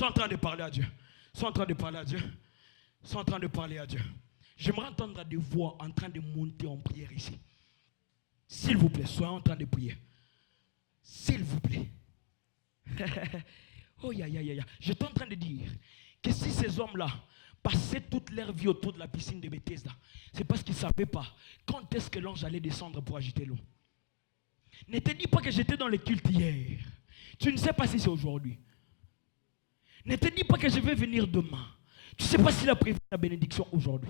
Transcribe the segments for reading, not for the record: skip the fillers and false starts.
Sont en train de parler à Dieu. Sont en train de parler à Dieu. Sont en train de parler à Dieu. J'aimerais entendre des voix en train de monter en prière ici. S'il vous plaît, soyez en train de prier. S'il vous plaît. Oh, j'étais en train de dire que si ces hommes-là passaient toute leur vie autour de la piscine de Bethesda, c'est parce qu'ils ne savaient pas quand est-ce que l'ange allait descendre pour agiter l'eau. Ne te dis pas que j'étais dans le culte hier. Tu ne sais pas si c'est aujourd'hui. Ne te dis pas que je vais venir demain. Tu ne sais pas s'il a prévu la bénédiction aujourd'hui.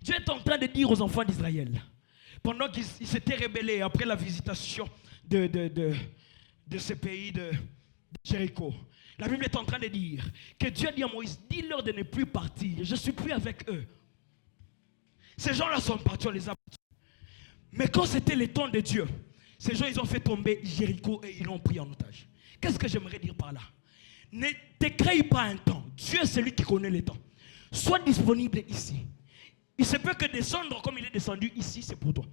Dieu est en train de dire aux enfants d'Israël, pendant qu'ils s'étaient rebellés après la visitation de ce pays de Jéricho, la Bible est en train de dire que Dieu a dit à Moïse, dis-leur de ne plus partir, je ne suis plus avec eux. Ces gens-là sont partis, on les a battus. Mais quand c'était le temps de Dieu, ces gens, ils ont fait tomber Jéricho et ils l'ont pris en otage. Qu'est-ce que j'aimerais dire par là? Ne te crée pas un temps. Dieu est celui qui connaît le temps. Sois disponible ici. Il se peut que descendre comme il est descendu ici, c'est pour toi.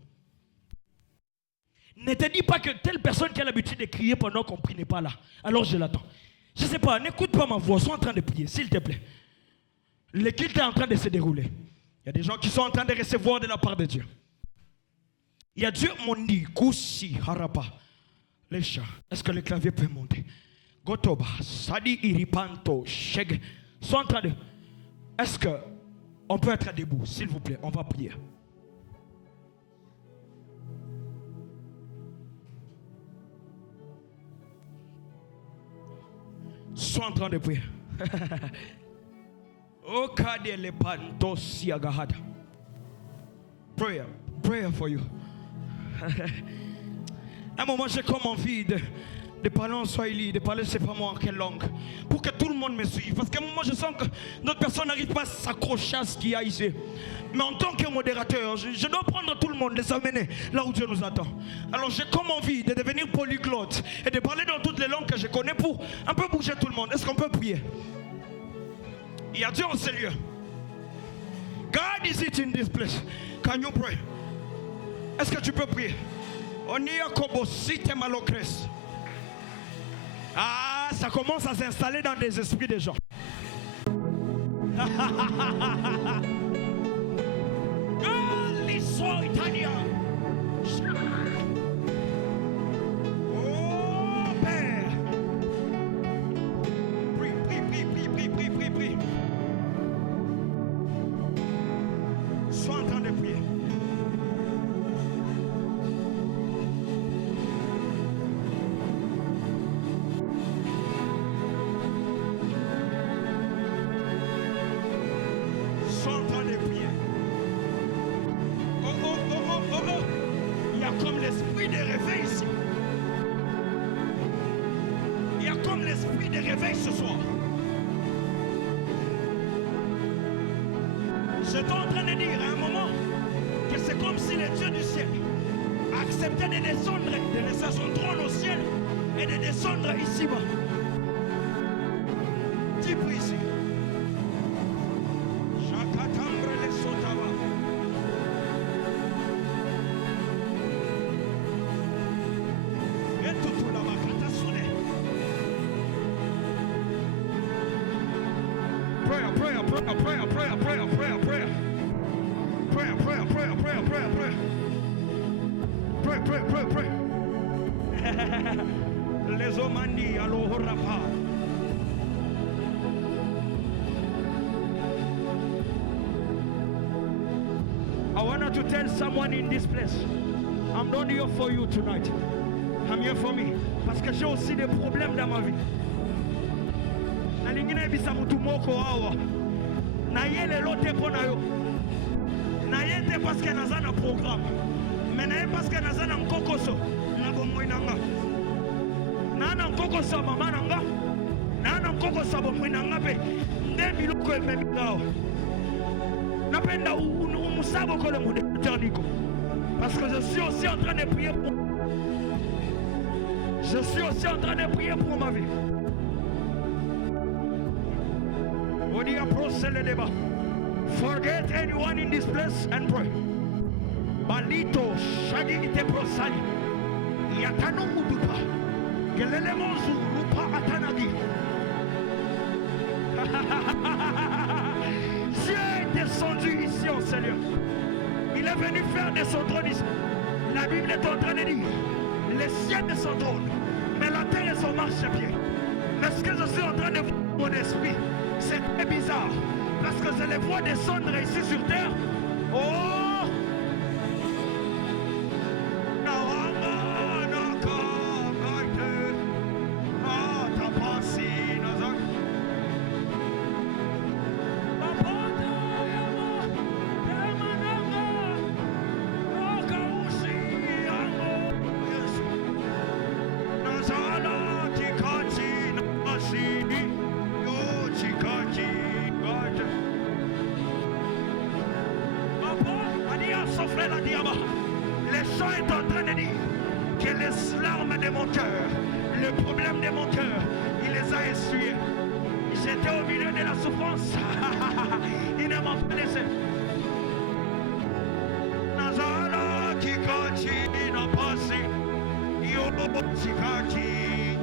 Ne te dis pas que telle personne qui a l'habitude de crier pendant qu'on prie n'est pas là. Alors je l'attends. Je ne sais pas, n'écoute pas ma voix, sois en train de prier, s'il te plaît. Le culte est en train de se dérouler. Il y a des gens qui sont en train de recevoir de la part de Dieu. Il y a Dieu Mondi, Koussi, Harapa, les chats. Est-ce que le clavier peut monter? Gotoba, Sadi Iripanto, Sheg. Sois en train de... Est-ce que on peut être debout, s'il vous plaît, on va prier. Sois en train de prier. Oh, Kadele Panto Siagahada. Prayer for you. À un moment, j'ai comme envie de parler en swahili, de parler, je ne sais pas moi en quelle langue, pour que tout le monde me suive. Parce qu'à un moment, je sens que notre personne n'arrive pas à s'accrocher à ce qu'il y a ici. Mais en tant que modérateur, je dois prendre tout le monde, les amener là où Dieu nous attend. Alors j'ai comme envie de devenir polyglotte et de parler dans toutes les langues que je connais pour un peu bouger tout le monde. Est-ce qu'on peut prier? Il y a Dieu en ce lieu. God is it in this place. Can you pray? Est-ce que tu peux prier? Ah, ça commence à s'installer dans des esprits des gens. Oh Père, prie. Sois en train de prier. Comme l'esprit de réveil ici. Il y a comme l'esprit de réveil ce soir. J'étais en train de dire à un moment que c'est comme si le Dieu du ciel acceptait de descendre, de laisser son trône au ciel et de descendre ici-bas. Dis prie ici. Jakatambre les sotava. Pray. Les omandi alohorapa. I want to tell someone in this place, I'm not here for you tonight. I'm here for me. Parce que j'ai aussi des problèmes dans ma vie. Na lingine bisa mutu moko awa. Na yele lote pona yo. Na yete parce que naza na programme. Mais na parce que naza na nkokoso na bomoi nanga. Na na nkokoso mama nanga. Na na nkokoso bomoi nanga pe. Nde biloko ememikao. Napenda umusabo ko le modérateur Nico. Parce que je suis aussi en train de prier pour... Je suis aussi en train de prier pour ma vie. On y approche le débat. Forget anyone in this place and pray. Balito, shagi ite prosali. Yatano mudupa. Gelele monzu lupa atanagi. Seigneur. Il est venu faire de son trône ici. La Bible est en train de dire, les cieux de son trône, mais la terre est son marchepied. Mais ce que je suis en train de voir mon esprit, c'est très bizarre. Parce que je les vois descendre ici sur terre. Oh! Le chant est en train de dire que les larmes de mon cœur, le problème de mon cœur, il les a essuyés. J'étais au milieu de la souffrance. Il ne m'a pas laissé. Nazala qui continue à passer. Yobo Chikaki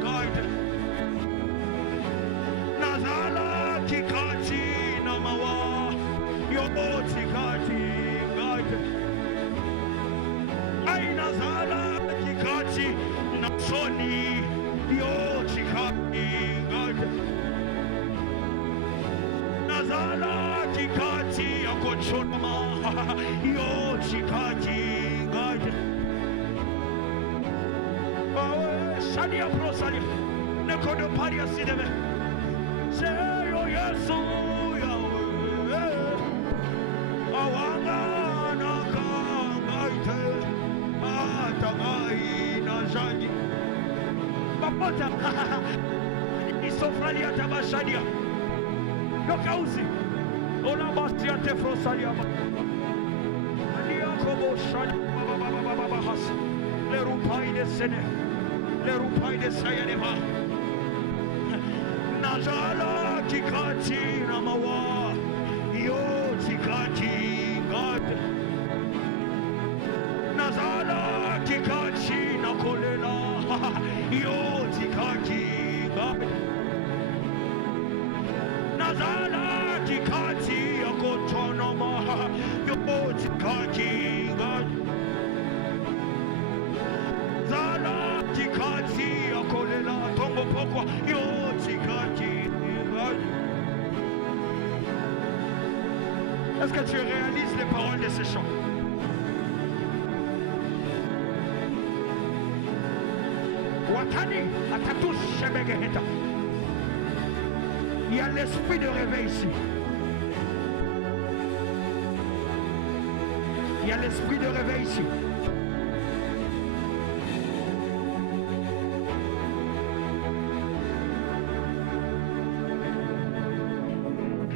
God. Nazala qui continue à mawa. Yobo Chikaki God. Nazala kikati na soni yo chikati God. Nazala kikati akochonoma yo chikati God. Oh, Shania Prosali ne kodo paria sideme. C'est yo Yesu Yahweh. Awanga nakangaite. Papota Isofralia Tabashadia Lokauzi Ola Bastia Tefrosalia Aliakobo Shadi Babas Le Rupai de Sene Le Rupai de Sayadeva Nazala Kikati Namawa Yo Tikati God Nazala Kikachi Nakolela Yo Tikaki God Nazala Kikachi Akotonoma Yo Tikaki God Zala Kikachi Akolela Tombo Pokwa Yo Tikaki God. Est-ce que tu réalises les paroles de ces chants? Watani Atatus Shebegeheta. Il y a l'esprit de réveil ici. Il y a l'esprit de réveil ici.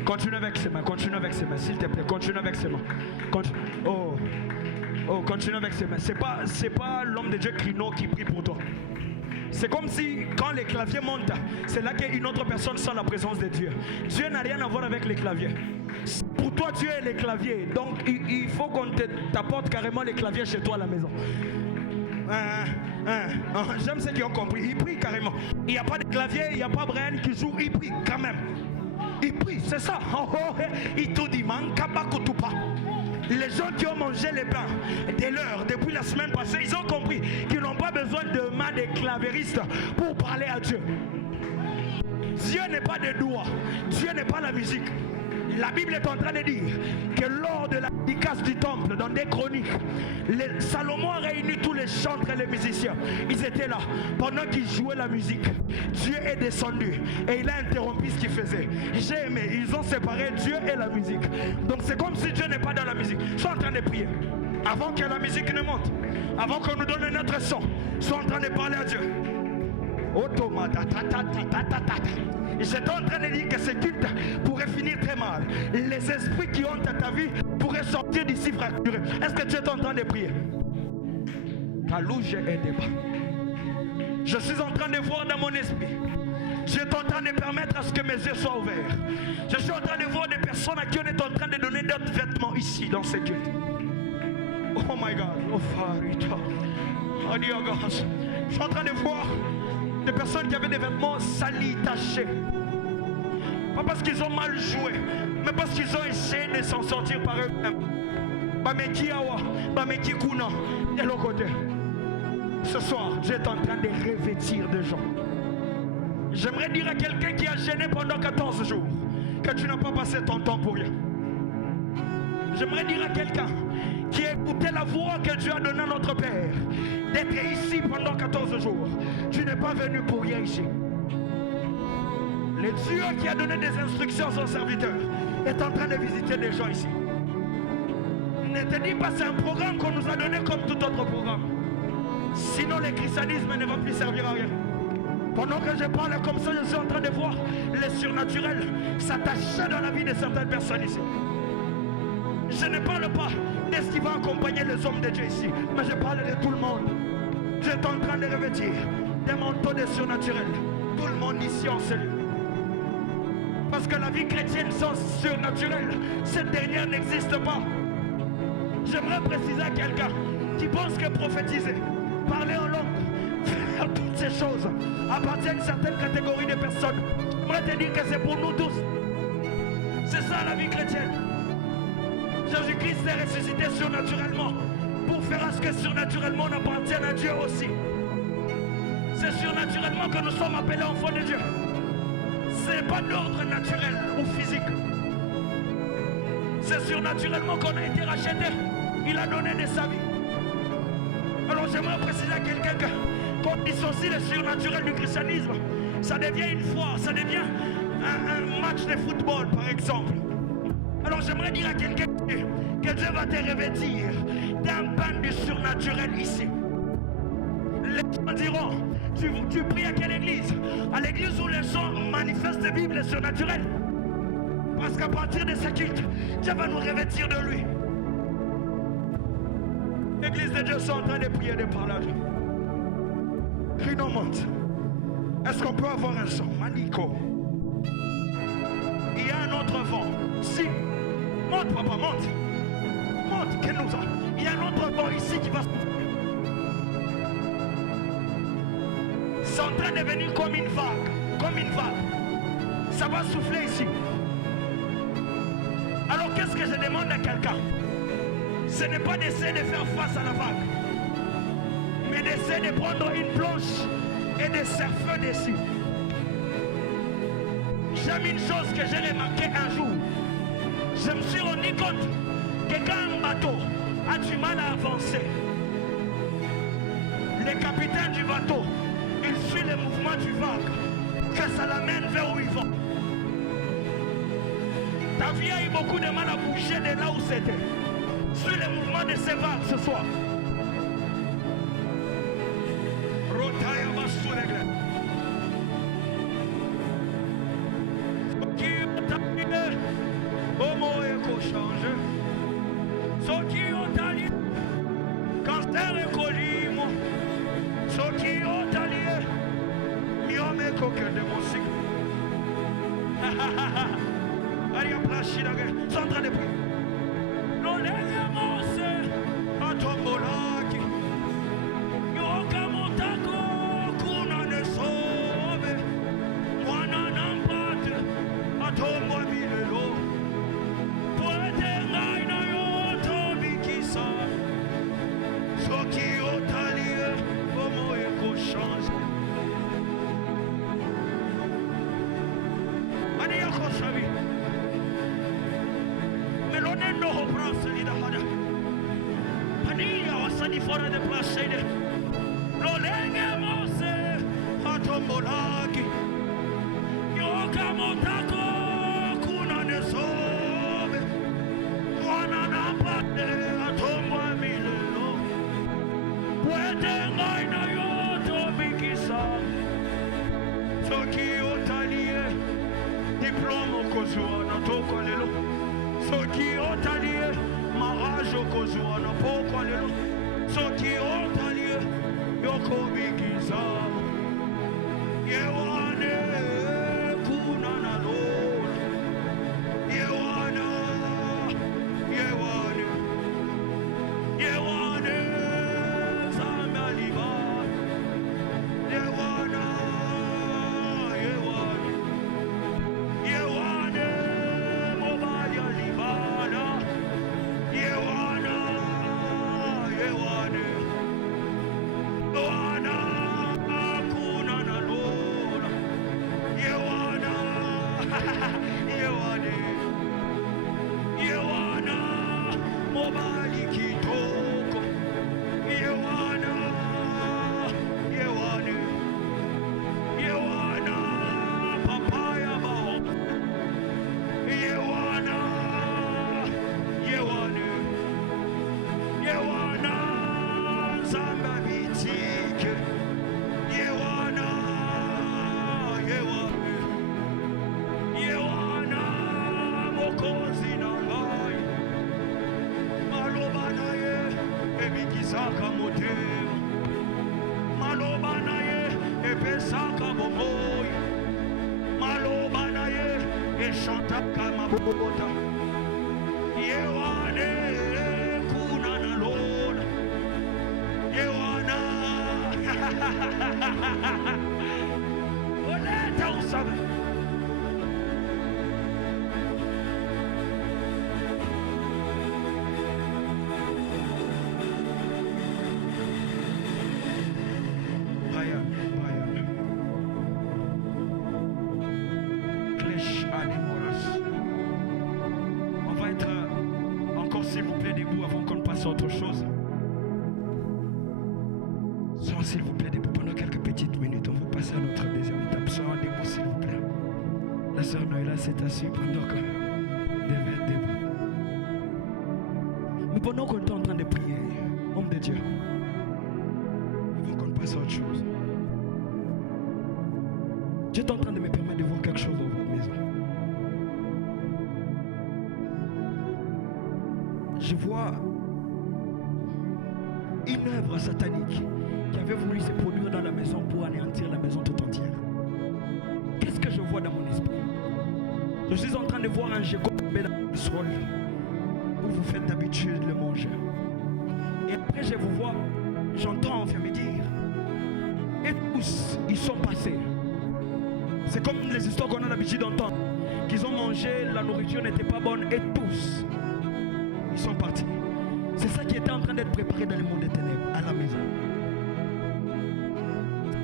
Continue avec ses mains, s'il te plaît, continue avec ses mains. Continue avec ses mains. C'est pas l'homme de Dieu Crino qui prie pour toi. C'est comme si quand les claviers montent, c'est là qu'une autre personne sent la présence de Dieu. Dieu n'a rien à voir avec les claviers. Pour toi, Dieu est les claviers. Donc il faut qu'on t'apporte carrément les claviers chez toi à la maison. J'aime ceux qui ont compris. Il prie carrément. Il n'y a pas de clavier, il n'y a pas Brian qui joue. Il prie quand même. Il prie, c'est ça. Il tout dit, les gens qui ont mangé les pains de l'heure depuis la semaine passée, ils ont compris qu'ils n'ont pas besoin de mains de clavéristes pour parler à Dieu. Dieu n'est pas des doigts, Dieu n'est pas la musique. La Bible est en train de dire que lors de la dédicace du temple, dans des chroniques, Salomon a réuni tous les chantres et les musiciens. Ils étaient là pendant qu'ils jouaient la musique. Dieu est descendu et il a interrompu ce qu'il faisait. J'ai aimé, ils ont séparé Dieu et la musique. Donc c'est comme si Dieu n'est pas dans la musique. Ils sont en train de prier. Avant que la musique ne monte, avant qu'on nous donne notre son, ils sont en train de parler à Dieu. J'étais en train de dire que ce culte pourrait finir très mal. Les esprits qui ont ta vie pourraient sortir d'ici fracturés. Est-ce que tu es en train de prier? Je suis en train de voir dans mon esprit. Dieu est en train de permettre à ce que mes yeux soient ouverts. Je suis en train de voir des personnes à qui on est en train de donner d'autres vêtements ici dans ce culte. Oh my God. Oh Farita. Oh dear God. Je suis en train de voir des personnes qui avaient des vêtements salis, tachés. Pas parce qu'ils ont mal joué, mais parce qu'ils ont essayé de s'en sortir par eux-mêmes. de l'autre côté. Ce soir, Dieu est en train de revêtir des gens. J'aimerais dire à quelqu'un qui a gêné pendant 14 jours que tu n'as pas passé ton temps pour rien. J'aimerais dire à quelqu'un qui a écouté la voix que Dieu a donnée à notre Père d'être ici pendant 14 jours. Tu n'es pas venu pour rien ici. Le Dieu qui a donné des instructions à son serviteur est en train de visiter des gens ici. Ne te dis pas c'est un programme qu'on nous a donné comme tout autre programme. Sinon le christianisme ne va plus servir à rien. Pendant que je parle comme ça, je suis en train de voir le surnaturel s'attacher dans la vie de certaines personnes ici. Je ne parle pas de ce qui va accompagner les hommes de Dieu ici, mais je parle de tout le monde. Dieu est en train de revêtir des manteaux de surnaturel. Tout le monde ici en celui. Parce que la vie chrétienne sans surnaturel, cette dernière n'existe pas. J'aimerais préciser à quelqu'un qui pense que prophétiser, parler en langue, faire toutes ces choses appartient à une certaine catégorie de personnes. J'aimerais te dire que c'est pour nous tous. C'est ça la vie chrétienne. Jésus-Christ est ressuscité surnaturellement pour faire à ce que surnaturellement on appartienne à Dieu aussi. C'est surnaturellement que nous sommes appelés enfants de Dieu. Ce n'est pas d'ordre naturel ou physique. C'est surnaturellement qu'on a été racheté. Il a donné de sa vie. Alors j'aimerais préciser à quelqu'un qu'on dissocie le surnaturel du christianisme. Ça devient une foi, ça devient un match de football par exemple. Alors j'aimerais dire à quelqu'un que Dieu va te revêtir d'un bain du surnaturel ici. Les gens diront, tu pries à quelle église? À l'église où les gens manifestent de Bible surnaturelle. Parce qu'à partir de ce culte, Dieu va nous revêtir de lui. L'église de Dieu sont en train de prier de par là. Rino monte. Est-ce qu'on peut avoir un son? Manico. Il y a un autre vent. Si. Monte, papa, monte. Monte, qu'il nous a. Il y a un autre vent ici qui va se... C'est en train de venir comme une vague. Comme une vague. Ça va souffler ici. Alors qu'est-ce que je demande à quelqu'un? Ce n'est pas d'essayer de faire face à la vague, mais d'essayer de prendre une planche et de surfer dessus. J'aime une chose que j'ai remarqué un jour. Je me suis rendu compte que quand un bateau a du mal à avancer, le capitaine du bateau, il suit le mouvement du vague, que ça l'amène vers où il va. Ta vie a eu beaucoup de mal à bouger de là où c'était. Suis le mouvement de ces vagues ce soir. Rotaya va sous les glaces. Qui ont allié, homo éco change. Ceux qui ont allié, cancer écolimo. Ceux qui ont allié, miome éco que de mon cycle. Allez, applaudis la gueule. Ils sont en train de prier. Fora de placeide, Lolenge Mose, Atombolaki, Yoka Motako, Kuna Nesobe, Wanana Pate, Atomwa Milelo, Puete Ngaina Yoto Bikisa, Soki Otalie, Diplomo Kozuana Tokolelo, Soki Otalie, Marajo Kozuana Pokolelo. Soki otalie yoko bigiza yewane kuna na lola yewana yewane yewane zamaliba yewana yewane yewane mobali alibana yewana Yewane, Yewana, Mobali Kitoko, Yewana, Yewane, Yewana, Papaya Bao, Yewana, Yewane, Yewana, Zamba Bitike, Yewana, Yewane, Yewana, Mokozi Nangai, Malobana ye, Ebikisaka Motem, Malobana ye, Ebesaka Bomoy, Malobana ye, Eshantaka Mabota, Yewane, Kunana Lona, Yewana, Oleta usabe. Brian, Clèche Anemoras. On va être encore, s'il vous plaît, debout avant qu'on passe à autre chose. Soyez, s'il vous plaît, debout pendant quelques petites minutes. On va passer à notre deuxième étape. Soyez debout, s'il vous plaît. La sœur Noëlla s'est assise pendant qu'on devait être debout. Mais pendant qu'on est en train de prier, homme de Dieu, avant qu'on passe à autre chose, Dieu est en train de me permettre de voir quelque chose dans votre maison. Je vois une œuvre satanique qui avait voulu se produire dans la maison pour anéantir la maison tout entière. Qu'est-ce que je vois dans mon esprit? Je suis en train de voir un géco tombé dans le sol où vous faites d'habitude le manger. Et après je vous vois, j'entends enfin me dire, et tous ils sont passés. C'est comme les histoires qu'on a l'habitude d'entendre, qu'ils ont mangé, la nourriture n'était pas bonne et tous ils sont partis. C'est ça qui était en train d'être préparé dans le monde des ténèbres, à la maison.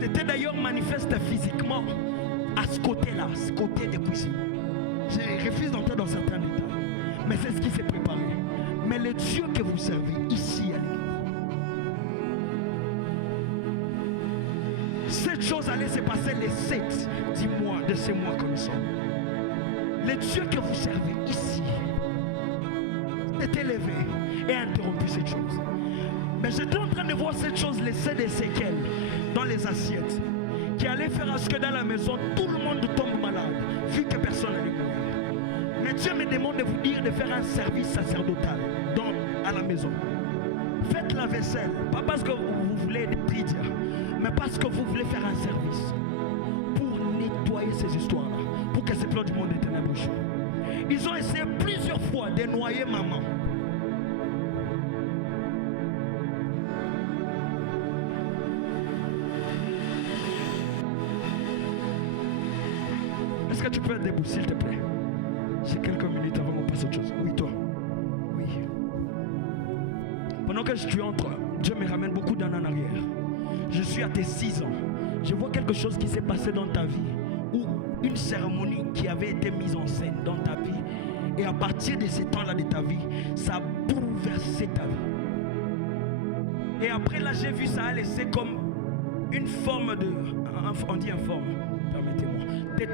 C'était d'ailleurs manifeste physiquement à ce côté-là, ce côté des cuisines. Je refuse d'entrer dans certains détails, mais c'est ce qui s'est préparé. Mais le Dieu que vous servez ici à l'église, cette chose allait se passer les 7 10 mois de ces mois que nous sommes. Le Dieu que vous servez ici s'est élevé et a interrompu cette chose. Mais j'étais en train de voir cette chose laisser des séquelles dans les assiettes qui allait faire à ce que dans la maison tout le monde tombe malade vu que personne n'allait mourir. Mais Dieu me demande de vous dire de faire un service sacerdotal à la maison. Faites la vaisselle, pas parce que vous voulez des tridia, mais parce que vous voulez faire un service pour nettoyer ces histoires-là, pour que ces plans du monde des ténèbres changent. Ils ont essayé plusieurs fois de noyer maman. Est-ce que tu peux être debout, s'il te plaît? J'ai quelques minutes avant qu'on passe à autre chose. Oui, toi. Oui. Pendant que tu entres, Dieu me ramène beaucoup d'années en arrière. Je suis à tes 6 ans. Je vois quelque chose qui s'est passé dans ta vie, ou une cérémonie qui avait été mise en scène dans ta vie. Et à partir de ce temps-là de ta vie, ça a bouleversé ta vie. Et après là, j'ai vu ça a laissé comme une forme de... On dit une forme, permettez-moi. Des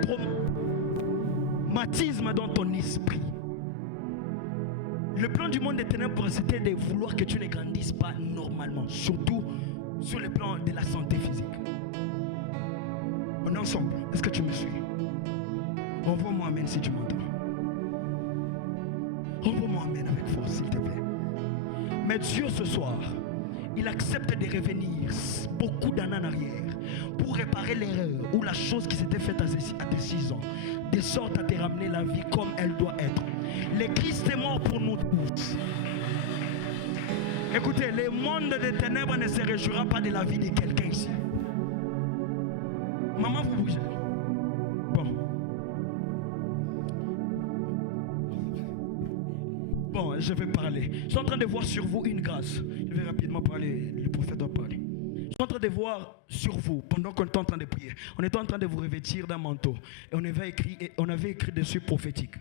traumatismes dans ton esprit. Le plan du monde des ténèbres, c'était de vouloir que tu ne grandisses pas normalement. Surtout sur le plan de la santé physique. On est ensemble. Est-ce que tu me suis? Envoie-moi amen si tu m'entends. Envoie-moi amen avec force s'il te plaît. Mais Dieu ce soir, il accepte de revenir beaucoup d'années en arrière pour réparer l'erreur ou la chose qui s'était faite à tes 6 ans, de sorte à te ramener la vie comme elle doit être. Le Christ est mort pour nous tous. Écoutez, le monde des ténèbres ne se réjouira pas de la vie de quelqu'un ici. Maman, vous bougez. Bon, je vais parler. Je suis en train de voir sur vous une grâce. Je vais rapidement parler. Le prophète doit parler. Je en train de voir sur vous, pendant qu'on était en train de prier, on était en train de vous revêtir d'un manteau. Et on avait écrit dessus prophétique.